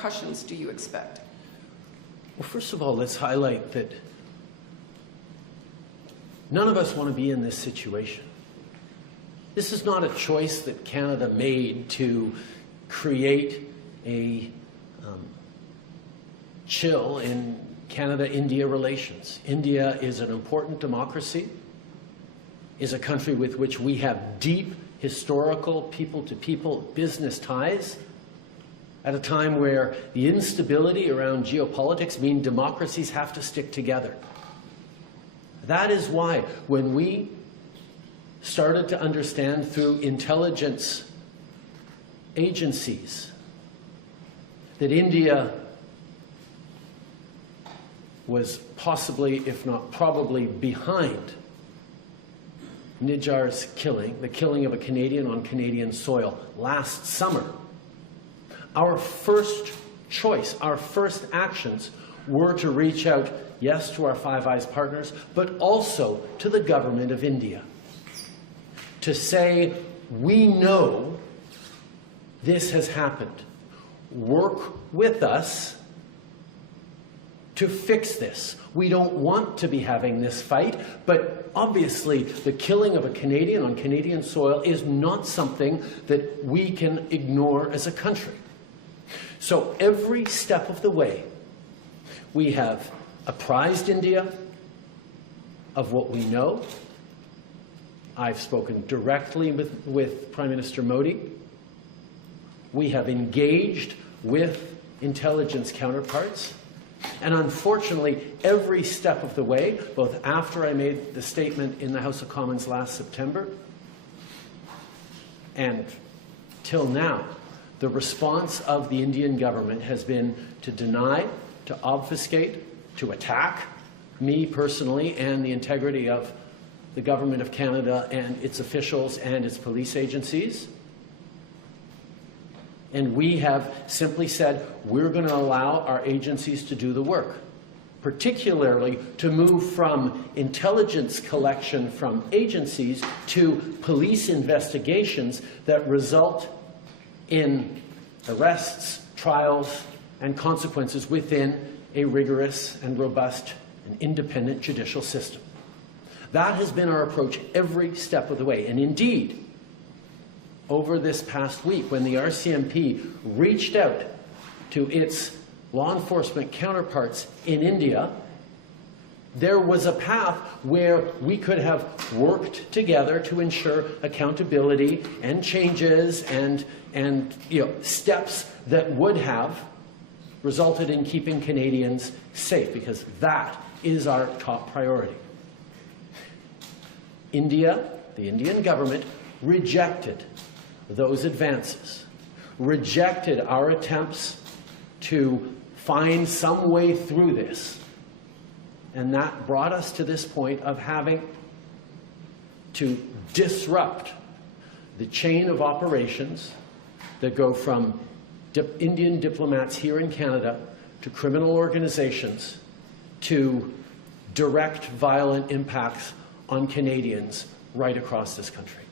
repercussions do you expect? Well, first of all, let's highlight that none of us want to be in this situation. This is not a choice that Canada made to create a chill in Canada-India relations. India is an important democracy, is a country with which we have deep historical people-to-people business ties at a time where the instability around geopolitics means democracies have to stick together. That is why when we started to understand through intelligence agencies that India was possibly, if not probably, behind Nijjar's killing, the killing of a Canadian on Canadian soil last summer, our first choice, our first actions were to reach out, yes, to our Five Eyes partners, but also to the government of India, to say, we know this has happened. Work with us to fix this. We don't want to be having this fight, but obviously the killing of a Canadian on Canadian soil is not something that we can ignore as a country. So every step of the way, we have apprised India of what we know. I've spoken directly with Prime Minister Modi. We have engaged with intelligence counterparts. And unfortunately, every step of the way, both after I made the statement in the House of Commons last September and till now, the response of the Indian government has been to deny, to obfuscate, to attack me personally and the integrity of the Government of Canada and its officials and its police agencies. And we have simply said, we're going to allow our agencies to do the work, particularly to move from intelligence collection from agencies to police investigations that result in arrests, trials, and consequences within a rigorous and robust and independent judicial system. That has been our approach every step of the way. And indeed, over this past week, when the RCMP reached out to its law enforcement counterparts in India, there was a path where we could have worked together to ensure accountability and changes and steps that would have resulted in keeping Canadians safe, because that is our top priority. India, the Indian government, rejected those advances, rejected our attempts to find some way through this. And that brought us to this point of having to disrupt the chain of operations that go from Indian diplomats here in Canada to criminal organizations to direct violent impacts on Canadians right across this country.